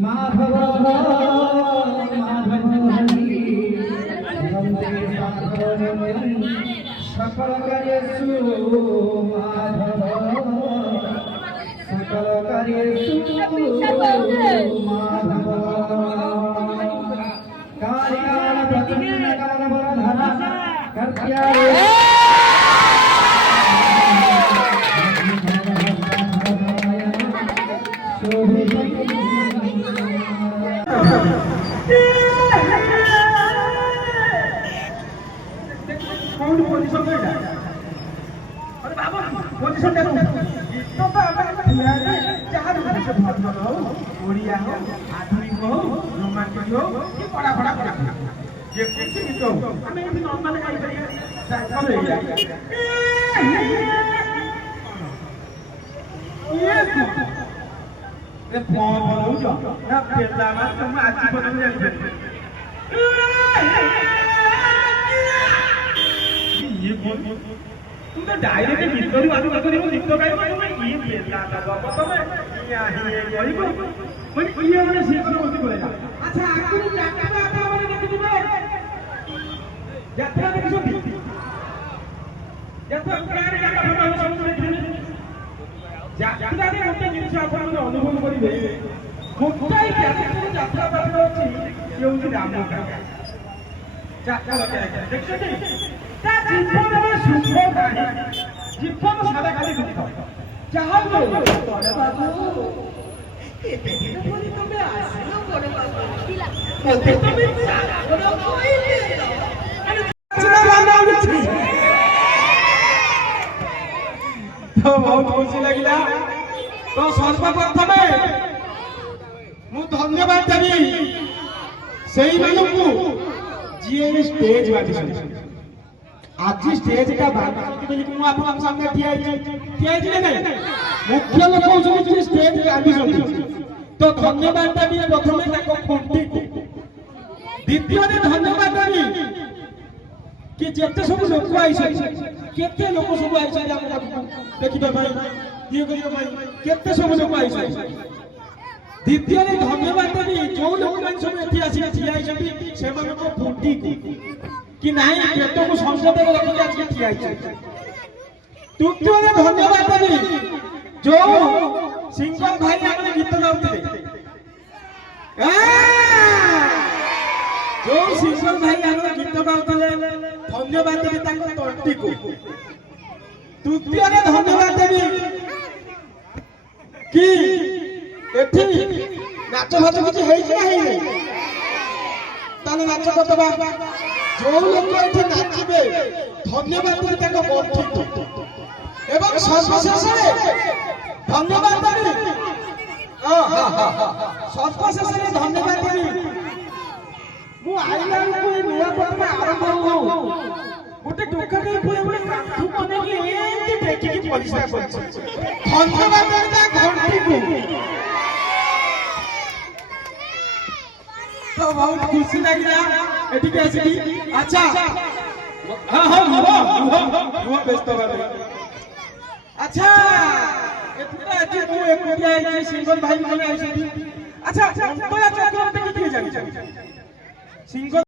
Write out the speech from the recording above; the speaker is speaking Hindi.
माधव माधव हरि सकल कार्येषु माधव सकल कार्येषु माधव कार्याण प्रचन्न कालवरधर कर्त्यारे तुम तो डायरेक्ट भितरी बाजू बाजू गीत गाइब ये बेला बाबा तमे या ही गइबो মানে ইয়ে মানে শেষ করতে বলে আচ্ছা আগুন যাত্রা আপনারা মানে দেখে দিবে যাত্রা দেখছো যাত্রা প্রায় জায়গা ভালো সমুদ্র দেখে যাত্রারে একটা জিনিস আপনারা অনুভব করিবে গোটাই যাত্রা পাবে হচ্ছে কেউ যদি রামকা যাত্রা দেখছো কি তা জীবনের সুন্দর কাহিনী জীবন সাদা খালি দুঃখ যাহা বলো বড় বাবু এতে দিন বলি তুমি আসলো বড় বাবু ওতে তুমি সারা বড় কইলে আরে চিনা বান্দা উঠছি তো বহুত খুশি লাগিলা তো সর্বপ্রথমে মু ধন্যবাদ দেবি সেই মানুষକୁ ଯିଏ ଷ୍ଟେଜ ବାଜିଛନ୍ତି আজি ଷ୍ଟେଜଟା ବାଜିଛନ୍ତି ବୋଲି ମୁଁ ଆପଣଙ୍କ ସାମ୍ନାରେ ଠିଆ ହେଇଛି ନା ନାଇଁ ମୁଖ୍ୟ ଲୋକ ହଉଛନ୍ତି ଯିଏ ଷ୍ଟେଜ ବାଜିଛନ୍ତି ତ ଧନ୍ୟବାଦ ଦେବି ପ୍ରଥମେ ତାଙ୍କ ଖୁଣ୍ଟିକୁ ଦ୍ୱିତୀୟରେ ଧନ୍ୟବାଦ ଦେବି କି ଯେତେ ସବୁ ଲୋକ ଆଇଛନ୍ତି କେତେ ଲୋକ ସବୁ ଆଇଛନ୍ତି ଆମ ପାଖକୁ ଦେଖିବା ପାଇଁ ଇଏ କରିବା ପାଇଁ କେତେ ସବୁ ଲୋକ ଆଇଛନ୍ତି ଦ୍ୱିତୀୟରେ ଧନ୍ୟବାଦ ଦେବି ଯୋଉ ଲୋକମାନେ ସବୁ ଏଠି ଆସିକି ଠିଆ ହେଇଛନ୍ତି ସେମାନଙ୍କ ଖୁଣ୍ଟିକୁ कि नहीं पेट को संसद में रखिए आज के ठिया है तृतीय धन्यवाद देवी जो सिंगर भाई हमने गीत गाउते जो सिंगर भाई हमने गीत गाउते धन्यवाद देवी ताको तंटी को तृतीय धन्यवाद देवी कि एठी नाच भाच किछि हेइ छै हेइ ताले नाच करतबा जो लोक एठी नाचिबे धन्यवाद देवी ताको गठित एवं सर्वशेष धन्यवाद देवी सर्वशेष धन्यवाद देवी मु आइला को नुआ पत्ता आरंभ हो गोटे टोका के पुरे पुरे काठू कोने के एंती देखि की परिष्कार करछि धन्यवाद देवी ता घंटी को तो बहुत खुशी लगिला एठी के आसी अच्छा हां हां वो व्यस्त बारे अच्छा एतरा आज को एक कोडिया आई सिंगर भाई माने आइछथि अच्छा अंतरा चक्रवर्ती के जानि सिंगर